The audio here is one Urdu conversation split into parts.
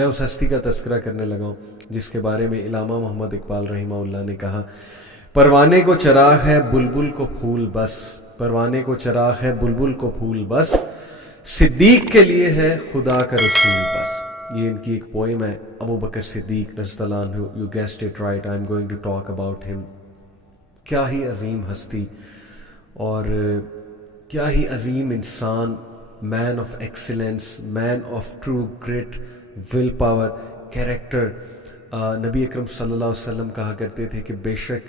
میں اس ہستی کا تذکرہ کرنے لگا ہوں جس کے بارے میں علامہ محمد اقبال رحمہ اللہ نے کہا، پروانے کو چراغ ہے بلبل کو پھول بس، پروانے کو چراغ ہے بلبل کو پھول بس، صدیق کے لیے ہے خدا کا رسول بس. یہ ان کی ایک پوئم ہے، ابو بکر صدیق رضی اللہ عنہ. You guessed it right, I am going to talk about him. کیا ہی عظیم ہستی اور کیا ہی عظیم انسان، man of excellence, man of true great, will power, character. نبی اکرم صلی اللہ علیہ وسلم کہا کرتے تھے کہ بے شک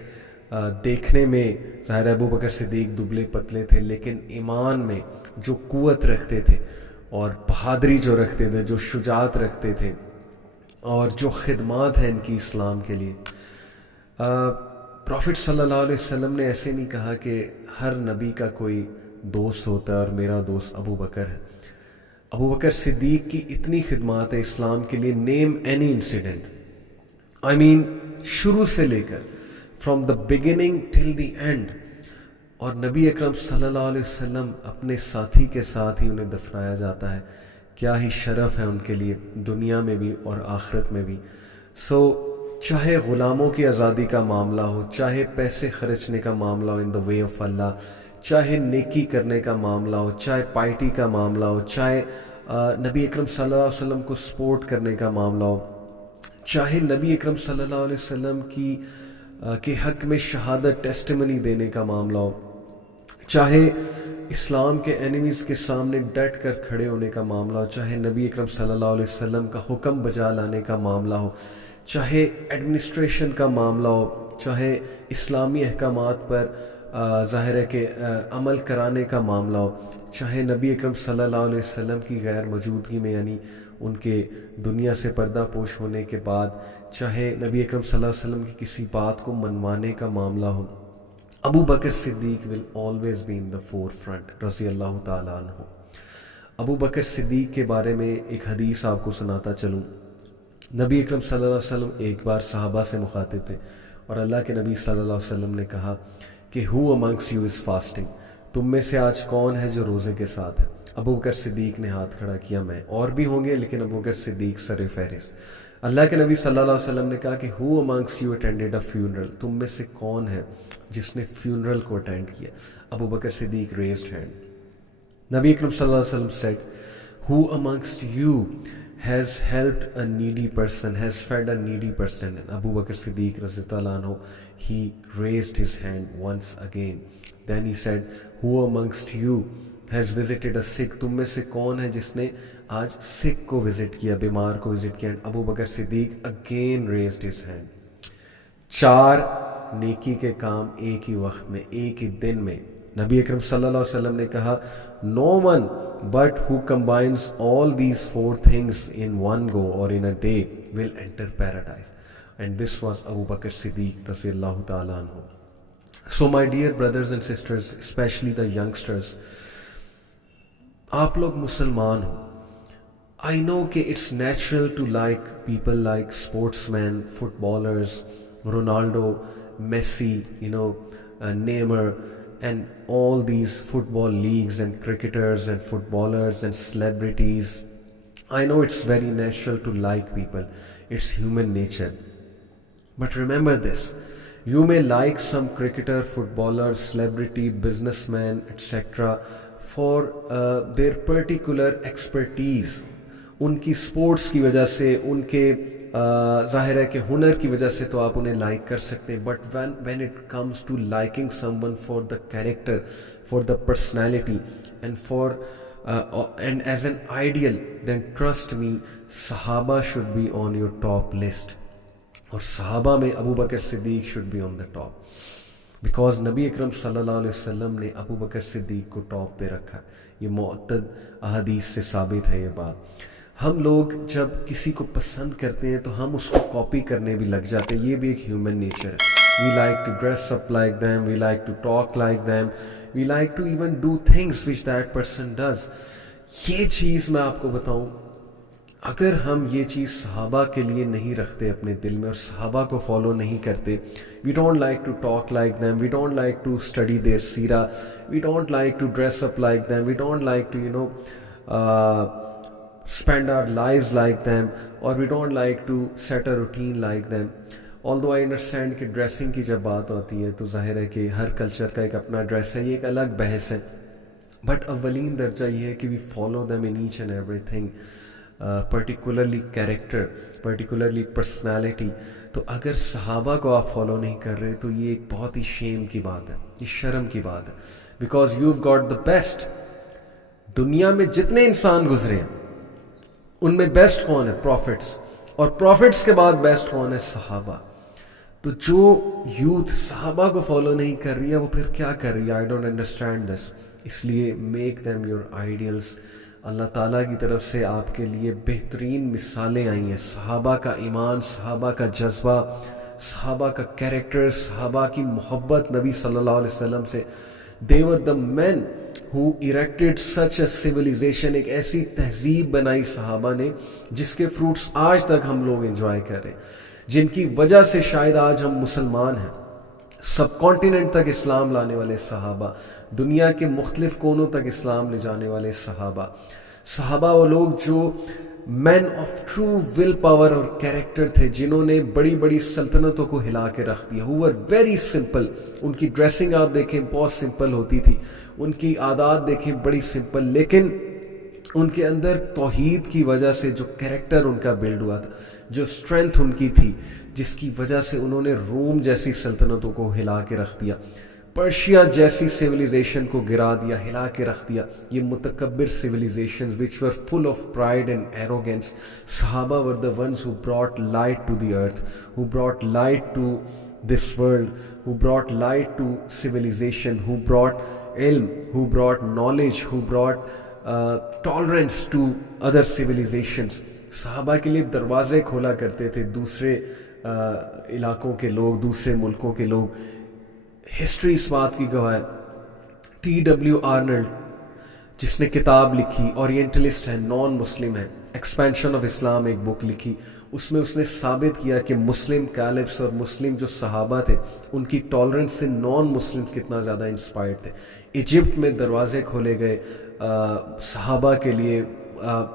دیکھنے میں ظاہر ابو بکر صدیق دبلے پتلے تھے، لیکن ایمان میں جو قوت رکھتے تھے اور بہادری جو رکھتے تھے، جو شجاعت رکھتے تھے، اور جو خدمات ہیں ان کی اسلام کے لیے. پروفٹ صلی اللہ علیہ وسلم نے ایسے نہیں کہا کہ ہر نبی کا کوئی دوست ہوتا ہے اور میرا دوست ابو بکر ہے. ابو بکر صدیق کی اتنی خدمات ہے اسلام کے لیے. نیم اینی انسیڈنٹ، آئی مین شروع سے لے کر from the beginning till the end. اور نبی اکرم صلی اللہ علیہ وسلم اپنے ساتھی کے ساتھ ہی انہیں دفنایا جاتا ہے. کیا ہی شرف ہے ان کے لیے دنیا میں بھی اور آخرت میں بھی. چاہے غلاموں کی آزادی کا معاملہ ہو، چاہے پیسے خرچنے کا معاملہ ہو ان دا وے آف اللہ، چاہے نیکی کرنے کا معاملہ ہو، چاہے پائٹی کا معاملہ ہو، چاہے نبی اکرم صلی اللہ علیہ وسلم کو سپورٹ کرنے کا معاملہ ہو، چاہے نبی اکرم صلی اللہ علیہ وسلم کے حق میں شہادت ٹیسٹیمنی دینے کا معاملہ ہو، چاہے اسلام کے اینیمیز کے سامنے ڈٹ کر کھڑے ہونے کا معاملہ ہو، چاہے نبی اکرم صلی اللہ علیہ وسلم کا حکم بجا لانے کا معاملہ ہو، چاہے ایڈمنسٹریشن کا معاملہ ہو، چاہے اسلامی احکامات پر ظاہر ہے کہ عمل کرانے کا معاملہ ہو، چاہے نبی اکرم صلی اللہ علیہ وسلم کی غیر موجودگی میں یعنی ان کے دنیا سے پردہ پوش ہونے کے بعد، چاہے نبی اکرم صلی اللہ علیہ وسلم کی کسی بات کو منوانے کا معاملہ ہو، ابو بکر صدیق will always be in the forefront رضی اللہ تعالیٰ عنہ. ابو بکر صدیق کے بارے میں ایک حدیث آپ کو سناتا چلوں. نبی اکرم صلی اللہ علیہ وسلم ایک بار صحابہ سے مخاطب تھے اور اللہ کے نبی صلی اللہ علیہ وسلم نے کہا کہ who amongst you is fasting, تم میں سے آج کون ہے جو روزے کے ساتھ ہے؟ ابو بکر صدیق نے ہاتھ کھڑا کیا، میں. اور بھی ہوں گے لیکن ابو بکر صدیق سر فہرست. اللہ کے نبی صلی اللہ علیہ وسلم نے کہا کہ who amongst you attended a funeral, تم میں سے کون ہے جس نے فیونرل کو اٹینڈ کیا؟ ابو بکر صدیق ریزڈ ہینڈ. نبی اکرم صلی اللہ علیہ وسلم said who amongst you has helped a needy person, has fed a needy person? And Abu Bakr Siddiq Raziyallahu anhu, he raised his hand once again. Then he said, who amongst you has visited a sick? تم میں سے کون ہے جس نے آج سکھ کو وزٹ کیا، بیمار کو وزٹ کیا؟ And Abu Bakr Siddiq again raised his hand. 4 نیکی کے کام ایک ہی وقت میں، ایک ہی دن میں. نبی اکرم صلی اللہ علیہ وسلم نے کہا no one but who combines all these 4 things in one go or in a day will enter paradise. And this was Abu Bakr Siddiq radiallahu ta'ala anhu. So my dear brothers and sisters, especially the youngsters, آپ لوگ مسلمان ہو. I know کہ it's natural to like people like sportsmen, footballers, Ronaldo, Messi, Neymar, and all these football leagues and cricketers and footballers and celebrities. I know it's very natural to like people. It's human nature. But remember this, you may like some cricketer, footballer, celebrity, businessman, etc. for their particular expertise. ان کی سپورٹس کی وجہ سے، ان کے ظاہر ہے کہ ہنر کی وجہ سے تو آپ انہیں لائک کر سکتے ہیں. But when it comes to liking someone for the character, for the personality and as an ideal, then trust me صحابہ should be on your top list. اور صحابہ میں ابو بکر صدیق should be on the top, because نبی اکرم صلی اللہ علیہ وسلم نے ابو بکر صدیق کو ٹاپ پہ رکھا. یہ معتد احادیث سے ثابت ہے یہ بات. ہم لوگ جب کسی کو پسند کرتے ہیں تو ہم اس کو کاپی کرنے بھی لگ جاتے ہیں. یہ بھی ایک ہیومن نیچر ہے. We like to dress up like them, we like to talk like them, we like to even do things which that person does. یہ چیز میں آپ کو بتاؤں، اگر ہم یہ چیز صحابہ کے لیے نہیں رکھتے اپنے دل میں اور صحابہ کو فالو نہیں کرتے، we don't like to talk like them, we don't like to study their سیرہ، we don't like to dress up like them, we don't like to spend our lives like them, or we don't like to set a routine like them. Although I understand کہ ڈریسنگ کی جب بات ہوتی ہے تو ظاہر ہے کہ ہر کلچر کا ایک اپنا ڈریس ہے, یہ ایک الگ بحث ہے, بٹ اولین درجہ یہ ہے کہ we follow them in each and everything, particularly character, particularly personality. تو اگر صحابہ کو آپ فالو نہیں کر رہے تو یہ ایک بہت ہی شیم کی بات ہے, یہ شرم کی بات ہے, because you have got the best. دنیا میں جتنے انسان گزرے ہیں ان میں بیسٹ کون ہے؟ پروفٹس, اور پروفٹس کے بعد بیسٹ کون ہے؟ صحابہ. تو جو یوتھ صحابہ کو فالو نہیں کر رہی ہے وہ پھر کیا کر رہی ہے؟ I don't understand this. اس لیے میک دیم یور آئیڈیلس. اللہ تعالیٰ کی طرف سے آپ کے لیے بہترین مثالیں آئی ہیں. صحابہ کا ایمان, صحابہ کا جذبہ, صحابہ کا کیریکٹر, صحابہ کی محبت نبی صلی اللہ علیہ وسلم سے. they were the men who erected such a civilization. ایک ایسی تہذیب بنائی صحابہ نے جس کے فروٹس آج تک ہم لوگ انجوائے کر رہے ہیں, جن کی وجہ سے شاید آج ہم مسلمان ہیں. سب کانٹیننٹ تک اسلام لانے والے صحابہ, دنیا کے مختلف کونوں تک اسلام لے جانے والے صحابہ. صحابہ وہ لوگ جو مین آف ٹرو ول پاور اور کیریکٹر تھے, جنہوں نے بڑی بڑی سلطنتوں کو ہلا کے رکھ دیا. who were very simple. ان کی ڈریسنگ آپ دیکھیں بہت سمپل ہوتی تھی, ان کی عادات دیکھیں بڑی سمپل, لیکن ان کے اندر توحید کی وجہ سے جو کیریکٹر ان کا بلڈ ہوا تھا, جو اسٹرینتھ ان کی تھی, جس کی وجہ سے انہوں نے روم جیسی سلطنتوں کو ہلا کے رکھ دیا, پرشیا جیسی سویلائزیشن کو گرا دیا, ہلا کے رکھ دیا. یہ متکبر civilisations which were full of pride and arrogance. صحابہ were the ones who brought light to the earth, who brought light to this world, who brought light to civilization, who brought ilm, who brought knowledge, who brought tolerance to other civilizations. صحابہ کے لیے دروازے کھولا کرتے تھے دوسرے علاقوں کے لوگ, دوسرے ملکوں کے لوگ. ہسٹری اس بات کی گواہ ہے. T.W. آرنلڈ جس نے کتاب لکھی, اورینٹلسٹ ہے, نان مسلم ہے, ایکسپینشن آف اسلام ایک بک لکھی, اس میں اس نے ثابت کیا کہ مسلم کیلفس اور مسلم جو صحابہ تھے ان کی ٹالرنس سے نان مسلم کتنا زیادہ انسپائرڈ تھے. ایجپٹ میں دروازے کھولے گئے صحابہ کے لیے,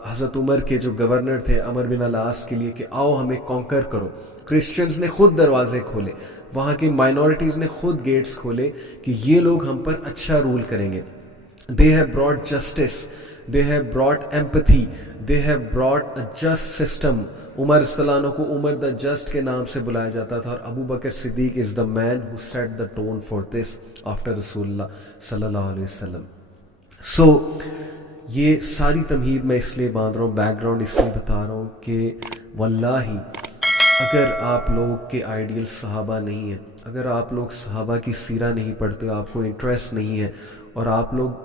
حضرت عمر کے جو گورنر تھے عمر بن العاص کے لیے, کہ آؤ ہمیں کانکر کرو. کرسچنز نے خود دروازے کھولے, وہاں کی مائنورٹیز نے خود گیٹس کھولے کہ یہ لوگ ہم پر اچھا رول کریں گے. they have brought justice, they have brought empathy, they have brought a just system. عمر رضی اللہ عنہ کو عمر دا جسٹ کے نام سے بلایا جاتا تھا, اور ابو بکر صدیق is the man who set the tone for this after رسول اللہ صلی اللہ علیہ وسلم. so یہ ساری تمہید میں اس لیے باندھ رہا ہوں, بیک گراؤنڈ اس لیے بتا رہا ہوں کہ واللہ اگر آپ لوگ کے آئیڈیل صحابہ نہیں ہیں, اگر آپ لوگ صحابہ کی سیرہ نہیں پڑھتے, آپ کو انٹرسٹ نہیں ہے, اور آپ لوگ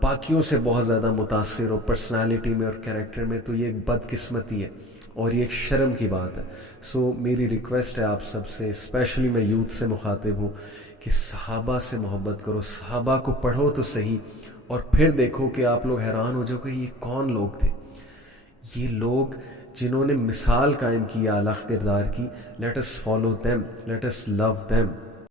باقیوں سے بہت زیادہ متاثر ہو پرسنالٹی میں اور کیریکٹر میں, تو یہ ایک بدقسمتی ہے اور یہ ایک شرم کی بات ہے. سو میری ریکویسٹ ہے آپ سب سے, اسپیشلی میں یوتھ سے مخاطب ہوں, کہ صحابہ سے محبت کرو, صحابہ کو پڑھو تو صحیح, اور پھر دیکھو کہ آپ لوگ حیران ہو جاؤ کہ یہ کون لوگ تھے. یہ لوگ جنہوں نے مثال قائم کی اعلیٰ کردار کی. Let us follow them, let us love them.